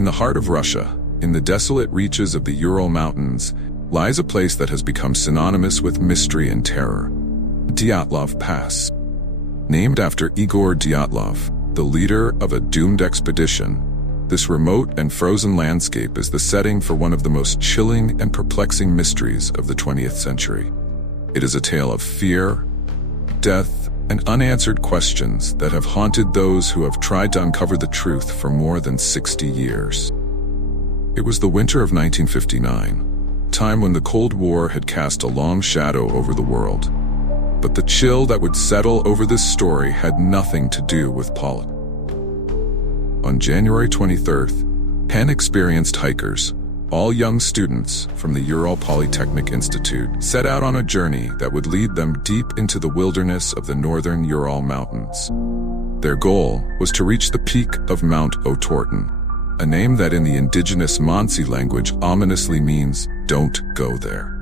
In the heart of Russia, in the desolate reaches of the Ural Mountains, lies a place that has become synonymous with mystery and terror. Dyatlov Pass. Named after Igor Dyatlov, the leader of a doomed expedition, this remote and frozen landscape is the setting for one of the most chilling and perplexing mysteries of the 20th century. It is a tale of fear, death, and unanswered questions that have haunted those who have tried to uncover the truth for more than 60 years. It was the winter of 1959, time when the Cold War had cast a long shadow over the world. But the chill that would settle over this story had nothing to do with politics. On January 23rd, 10 experienced hikers, all young students from the Ural Polytechnic Institute, set out on a journey that would lead them deep into the wilderness of the northern Ural Mountains. Their goal was to reach the peak of Mount Otorten, a name that in the indigenous Mansi language ominously means, "Don't go there."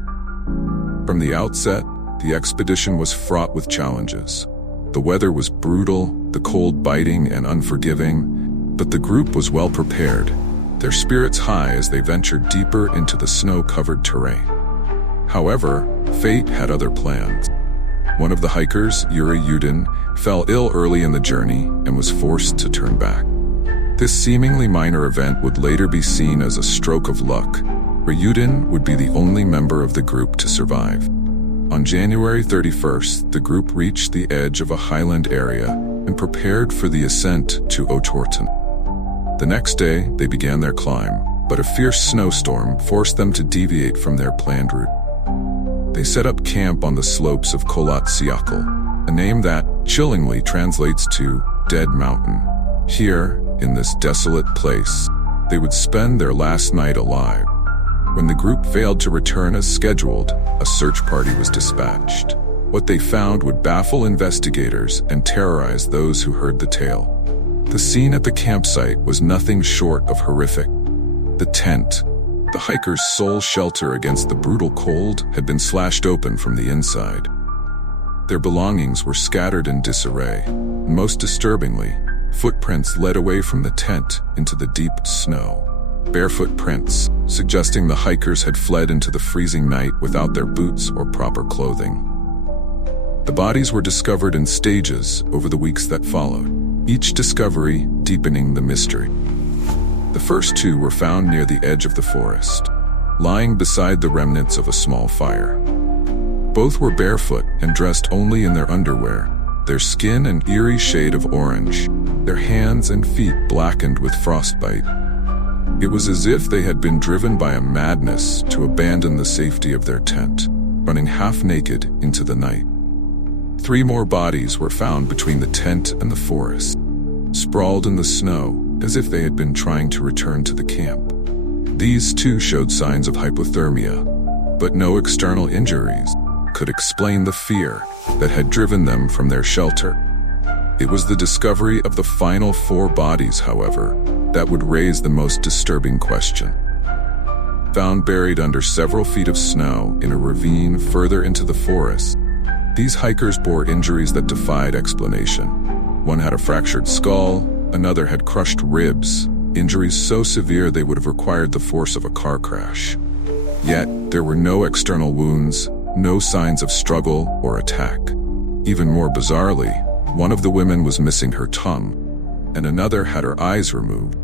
From the outset, the expedition was fraught with challenges. The weather was brutal, the cold biting and unforgiving, but the group was well prepared, their spirits high as they ventured deeper into the snow-covered terrain. However, fate had other plans. One of the hikers, Yuri Yudin, fell ill early in the journey and was forced to turn back. This seemingly minor event would later be seen as a stroke of luck, where Yudin would be the only member of the group to survive. On January 31st, the group reached the edge of a highland area and prepared for the ascent to Otorten. The next day, they began their climb, but a fierce snowstorm forced them to deviate from their planned route. They set up camp on the slopes of Kholat Syakhl, a name that, chillingly, translates to Dead Mountain. Here, in this desolate place, they would spend their last night alive. When the group failed to return as scheduled, a search party was dispatched. What they found would baffle investigators and terrorize those who heard the tale. The scene at the campsite was nothing short of horrific. The tent, the hikers' sole shelter against the brutal cold, had been slashed open from the inside. Their belongings were scattered in disarray, and most disturbingly, footprints led away from the tent into the deep snow. Barefoot prints, suggesting the hikers had fled into the freezing night without their boots or proper clothing. The bodies were discovered in stages over the weeks that followed, each discovery deepening the mystery. The first two were found near the edge of the forest, lying beside the remnants of a small fire. Both were barefoot and dressed only in their underwear, their skin an eerie shade of orange, their hands and feet blackened with frostbite. It was as if they had been driven by a madness to abandon the safety of their tent, running half-naked into the night. 3 more bodies were found between the tent and the forest, sprawled in the snow as if they had been trying to return to the camp. These too showed signs of hypothermia, but no external injuries could explain the fear that had driven them from their shelter. It was the discovery of the final 4 bodies, however, that would raise the most disturbing question. Found buried under several feet of snow in a ravine further into the forest, these hikers bore injuries that defied explanation. One had a fractured skull, another had crushed ribs, injuries so severe they would have required the force of a car crash. Yet, there were no external wounds, no signs of struggle or attack. Even more bizarrely, one of the women was missing her tongue, and another had her eyes removed.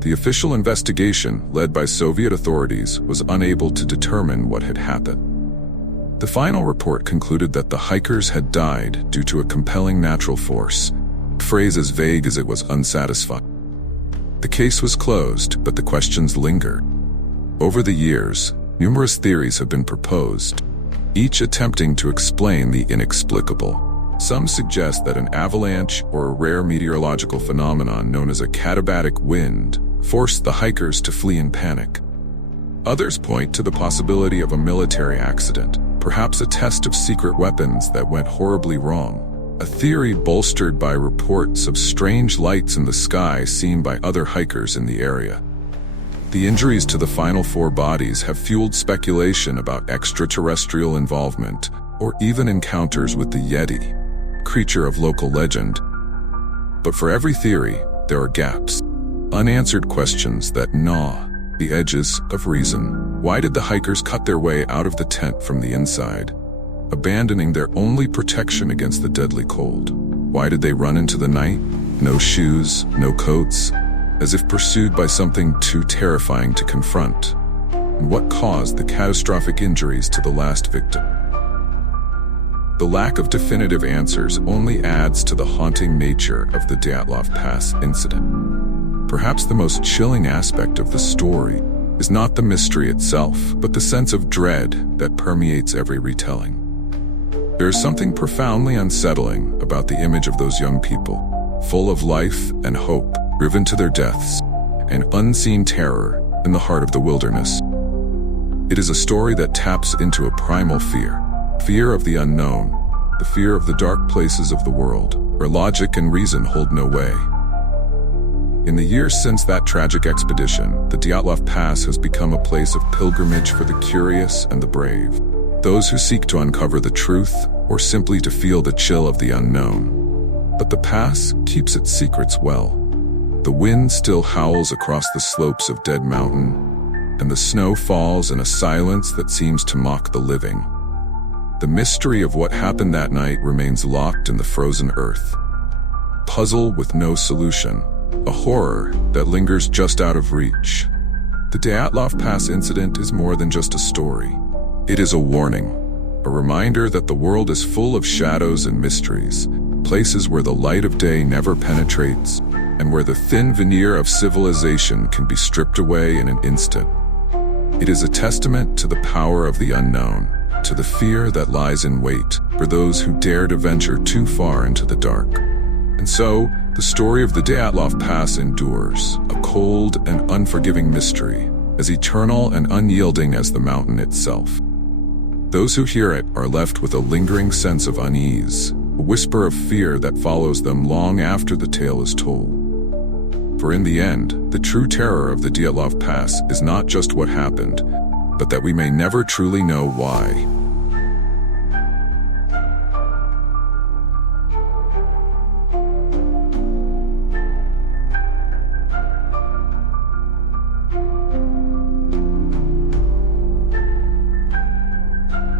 The official investigation, led by Soviet authorities, was unable to determine what had happened. The final report concluded that the hikers had died due to a compelling natural force, a phrase as vague as it was unsatisfying. The case was closed, but the questions lingered. Over the years, numerous theories have been proposed, each attempting to explain the inexplicable. Some suggest that an avalanche or a rare meteorological phenomenon known as a katabatic wind forced the hikers to flee in panic. Others point to the possibility of a military accident, perhaps a test of secret weapons that went horribly wrong, a theory bolstered by reports of strange lights in the sky seen by other hikers in the area. The injuries to the final 4 bodies have fueled speculation about extraterrestrial involvement or even encounters with the Yeti, creature of local legend. But for every theory, there are gaps. Unanswered questions that gnaw the edges of reason. Why did the hikers cut their way out of the tent from the inside, abandoning their only protection against the deadly cold? Why did they run into the night? No shoes, no coats, as if pursued by something too terrifying to confront. And what caused the catastrophic injuries to the last victim? The lack of definitive answers only adds to the haunting nature of the Dyatlov Pass incident. Perhaps the most chilling aspect of the story is not the mystery itself, but the sense of dread that permeates every retelling. There is something profoundly unsettling about the image of those young people, full of life and hope, driven to their deaths, and unseen terror in the heart of the wilderness. It is a story that taps into a primal fear of the unknown, the fear of the dark places of the world, where logic and reason hold no way. In the years since that tragic expedition, the Dyatlov Pass has become a place of pilgrimage for the curious and the brave, those who seek to uncover the truth or simply to feel the chill of the unknown. But the pass keeps its secrets well. The wind still howls across the slopes of Dead Mountain, and the snow falls in a silence that seems to mock the living. The mystery of what happened that night remains locked in the frozen earth. Puzzle with no solution, a horror that lingers just out of reach. The Dyatlov Pass incident is more than just a story. It is a warning, a reminder that the world is full of shadows and mysteries, places where the light of day never penetrates, and where the thin veneer of civilization can be stripped away in an instant. It is a testament to the power of the unknown, to the fear that lies in wait for those who dare to venture too far into the dark. And so, the story of the Dyatlov Pass endures, a cold and unforgiving mystery, as eternal and unyielding as the mountain itself. Those who hear it are left with a lingering sense of unease, a whisper of fear that follows them long after the tale is told. For in the end, the true terror of the Dyatlov Pass is not just what happened, but that we may never truly know why.